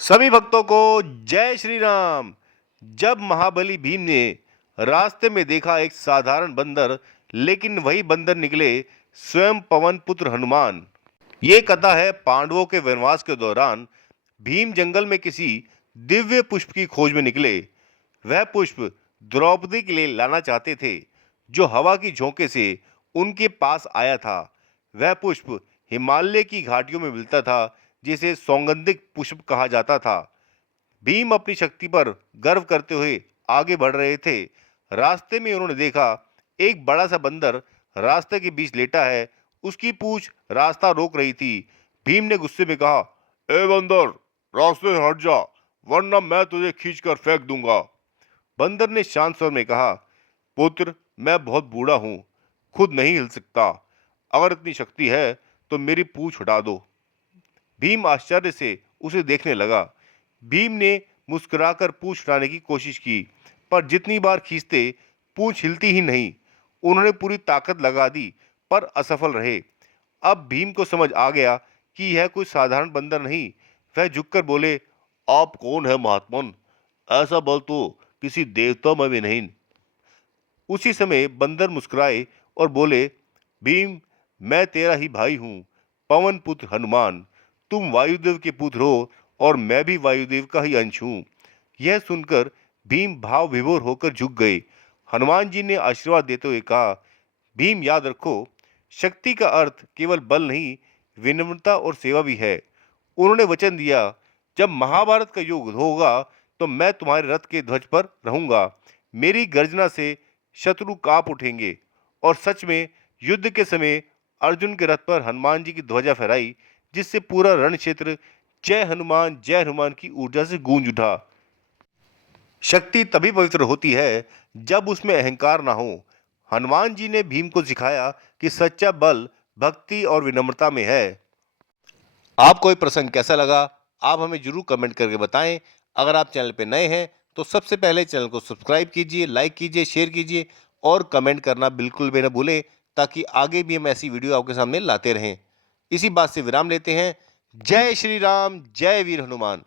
सभी भक्तों को जय श्री राम। जब महाबली भीम ने रास्ते में देखा एक साधारण बंदर, लेकिन वही बंदर निकले स्वयं पवन पुत्र हनुमान। ये कथा है पांडवों के वनवास के दौरान भीम जंगल में किसी दिव्य पुष्प की खोज में निकले। वह पुष्प द्रौपदी के लिए लाना चाहते थे, जो हवा की झोंके से उनके पास आया था। वह पुष्प हिमालय की घाटियों में मिलता था, जिसे सौगंधिक पुष्प कहा जाता था। भीम अपनी शक्ति पर गर्व करते हुए आगे बढ़ रहे थे। रास्ते में उन्होंने देखा एक बड़ा सा बंदर रास्ते के बीच लेटा है। उसकी पूंछ रास्ता रोक रही थी। भीम ने गुस्से में कहा, ए बंदर, रास्ते से हट जा, वरना मैं तुझे खींचकर फेंक दूंगा। बंदर ने शांत स्वर में कहा, पुत्र, मैं बहुत बूढ़ा हूं, खुद नहीं हिल सकता। अगर इतनी शक्ति है तो मेरी पूंछ हटा दो। भीम आश्चर्य से उसे देखने लगा। भीम ने मुस्कुराकर पूंछ हटाने की कोशिश की, पर जितनी बार खींचते पूंछ हिलती ही नहीं। उन्होंने पूरी ताकत लगा दी, पर असफल रहे। अब भीम को समझ आ गया कि यह कोई साधारण बंदर नहीं। वह झुककर बोले, आप कौन है महात्मन? ऐसा बल तो किसी देवता में भी नहीं। उसी समय बंदर मुस्कुराए और बोले, भीम, मैं तेरा ही भाई हूँ, पवन पुत्र हनुमान। तुम वायुदेव के पुत्र हो और मैं भी वायुदेव का ही अंश हूँ। यह सुनकर भीम भाव विभोर होकर झुक गए। हनुमान जी ने आशीर्वाद देते हुए कहा, भीम, याद रखो, शक्ति का अर्थ केवल बल नहीं, विनम्रता और सेवा भी है। उन्होंने वचन दिया, जब महाभारत का युद्ध होगा तो मैं तुम्हारे रथ के ध्वज पर रहूंगा। मेरी गर्जना से शत्रु कांप उठेंगे। और सच में युद्ध के समय अर्जुन के रथ पर हनुमान जी की ध्वजा फहराई, जिससे पूरा रण क्षेत्र जय हनुमान की ऊर्जा से गूंज उठा। शक्ति तभी पवित्र होती है जब उसमें अहंकार ना हो। हनुमान जी ने भीम को सिखाया कि सच्चा बल भक्ति और विनम्रता में है। आपको ये प्रसंग कैसा लगा, आप हमें जरूर कमेंट करके बताएं। अगर आप चैनल पर नए हैं तो सबसे पहले चैनल को सब्सक्राइब कीजिए, लाइक कीजिए, शेयर कीजिए और कमेंट करना बिल्कुल भी न भूलें, ताकि आगे भी हम ऐसी वीडियो आपके सामने लाते रहें। इसी बात से विराम लेते हैं। जय श्री राम, जय वीर हनुमान।